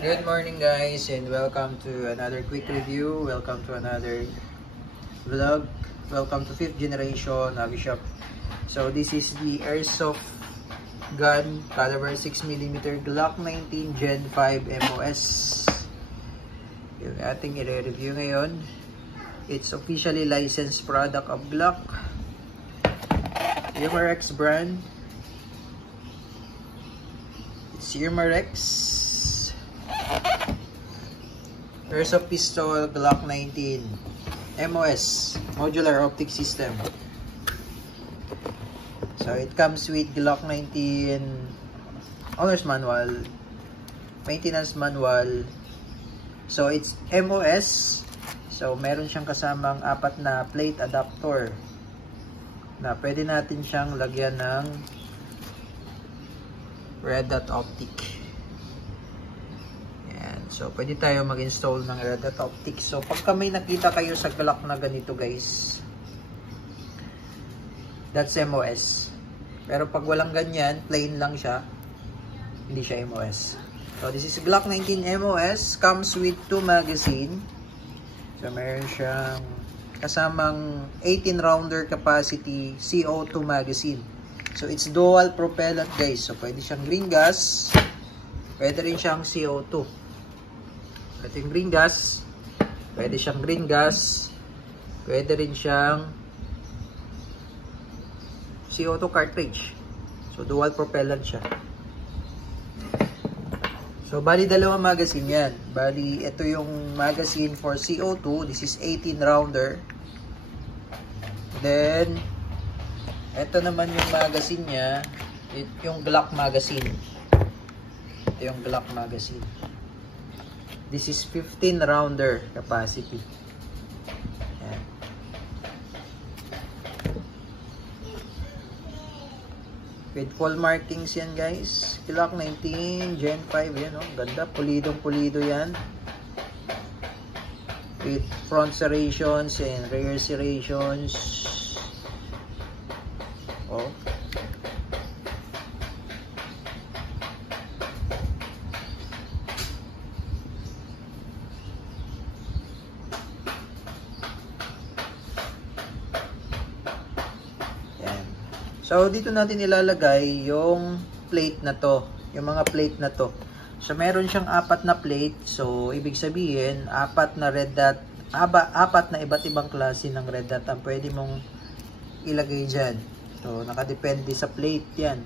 Good morning guys and welcome to another quick review. Welcome to another vlog. Welcome to 5th generation Hobby Shop. So this is the airsoft gun caliber 6mm Glock 19 Gen 5 MOS. Yung ating i-review ngayon. It's officially licensed product of Glock. Umarex brand. It's Umarex. Airsoft pistol Glock 19 MOS modular optic system. So it comes with Glock 19 owner's manual, maintenance manual. So it's MOS. So meron siyang kasamang 4 na plate adapter na pwede natin siyang lagyan ng red dot optic. So, pwede tayo mag-install ng red dot optic. So, pagka may nakita kayo sa Glock na ganito guys, that's MOS. Pero pag walang ganyan, plain lang siya, hindi siya MOS. So, this is Glock 19 MOS. Comes with 2 magazine. So, meron siyang kasamang 18 rounder capacity CO2 magazine. So, it's dual propellant guys. So, pwede siyang green gas. Pwede rin siyang CO2. Ito yung green gas, pwede siyang green gas, pwede rin siyang CO2 cartridge. So, dual propellant siya. So, bali dalawang magazine yan. Bali, ito yung magazine for CO2. This is 18 rounder. Then, ito naman yung magazine niya, yung Glock magazine. Ito yung Glock magazine. This is 15 rounder capacity. Ayan. With full markings yan guys. Glock 19 Gen 5 yan oh. Ganda, pulidong pulido yan. With front serrations and rear serrations. Oh. So, dito natin ilalagay yung plate na to. Yung mga plate na to. So, meron siyang 4 na plate. So, ibig sabihin, 4 na red dot, 4 na iba't ibang klase ng red dot ang pwede mong ilagay dyan. So, nakadepende sa plate yan.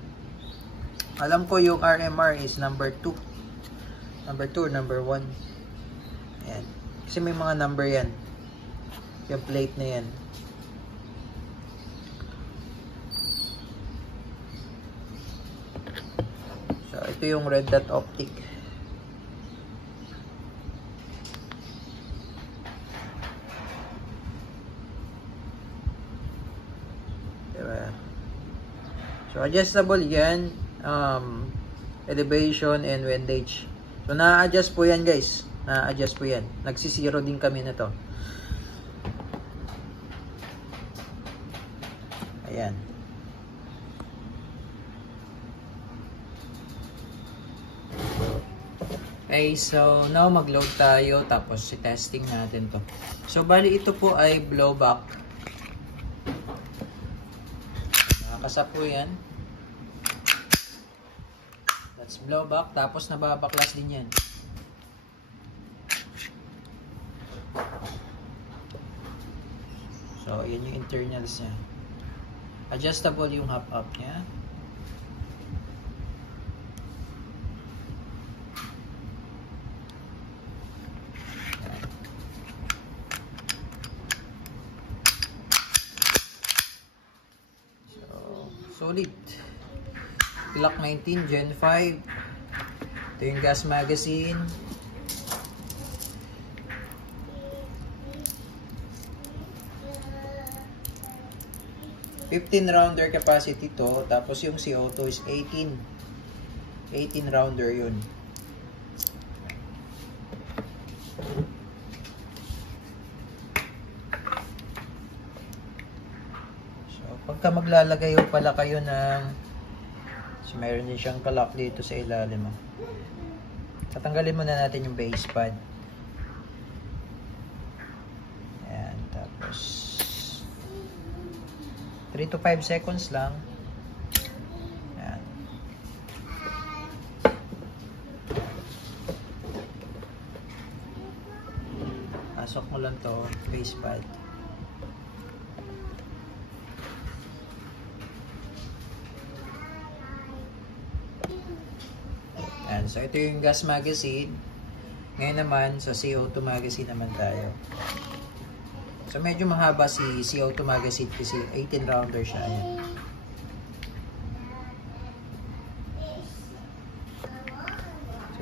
Alam ko yung RMR is number 2. Number 2 or number 1. Ayan. Kasi may mga number yan. Yung plate na yan. Ito yung red dot optic. Diba? So, adjustable yan. Elevation and windage. So, na-adjust po yan guys. Na-adjust po yan. Nagsisiro din kami na to. Ayan. Okay, so now mag-load tayo tapos i-testing natin to. So bali ito po ay blowback. Nakakasa po yan. That's blowback tapos nababaklas din yan. So yan yung internals niya. Adjustable yung hop-up niya. Solid. Glock 19 Gen 5. Ito yung gas magazine. $15 rounder capacity to. Tapos yung CO2 is 18 rounder yun. Pagka maglalagay pala kayo ng, so meron din siyang kalak dito sa ilalim. Tatanggalin muna natin yung base pad. Ayan, tapos 3 to 5 seconds lang. Ayan. Pasok mo lang to, base pad. Ayan, so ito yung gas magazine. Ngayon naman, sa CO2 magazine naman tayo. So medyo mahaba si CO2 magazine kasi 18 rounder siya. Ayan.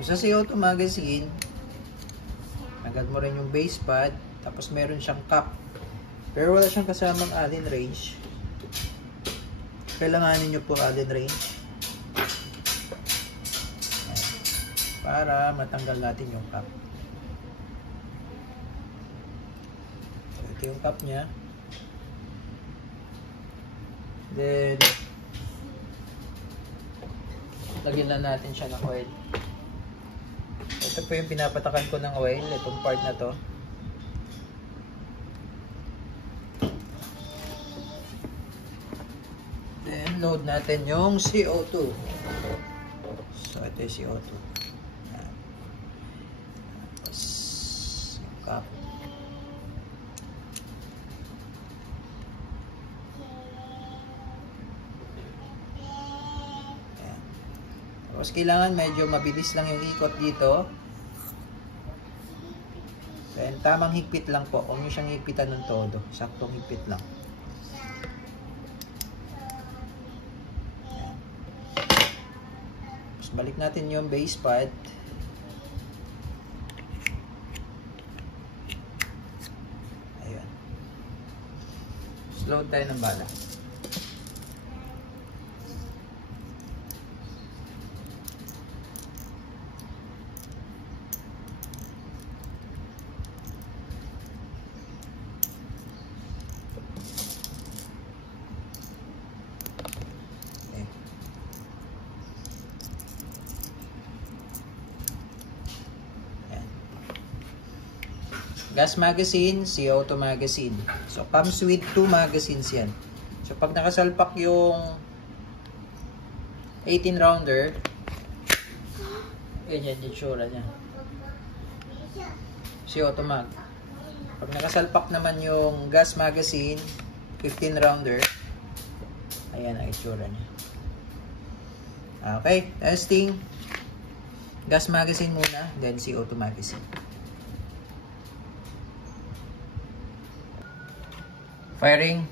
So sa CO2 magazine, agad mo rin yung base pad, tapos meron siyang cap. Pero wala siyang kasamang Allen wrench. Kailanganin nyo po Allen wrench para matanggal natin yung cap. So, ito yung cap nya. Then lagyan lang natin siya ng oil. Ito po yung pinapatakan ko ng oil, itong part na to. Then load natin yung CO2. So ito yung CO2. Cap. Ayan. Tapos kailangan medyo mabilis lang yung ikot dito. Then tamang higpit lang po. Huwag nyo siyang higpitan ng todo. Saktong higpit lang. Ayan. Tapos balik natin yung base pad. Load tayo ng bala. Okay. Ayan. Gas magazine, CO2 magazine. So, comes with 2 magazines yan. So, pag nakasalpak yung 18 rounder, ganyan yung tsura niya. CO2 mag. Pag nakasalpak naman yung gas magazine, 15 rounder, ayan ang itsura niya. Okay, testing. Gas magazine muna, then CO2 magazine. Firing.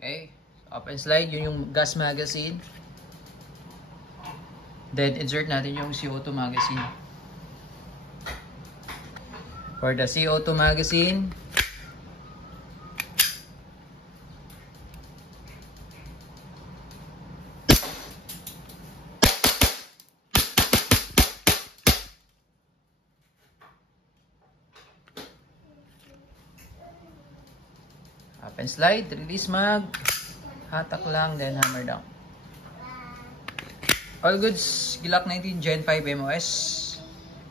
Okay, up and slide, yun yung gas magazine. Then insert natin yung CO2 magazine. For the CO2 magazine, up and slide, release mag, hatak lang, then hammer down. All goods, Glock 19 Gen 5 MOS,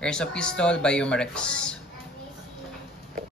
Airsoft Pistol by Umarex.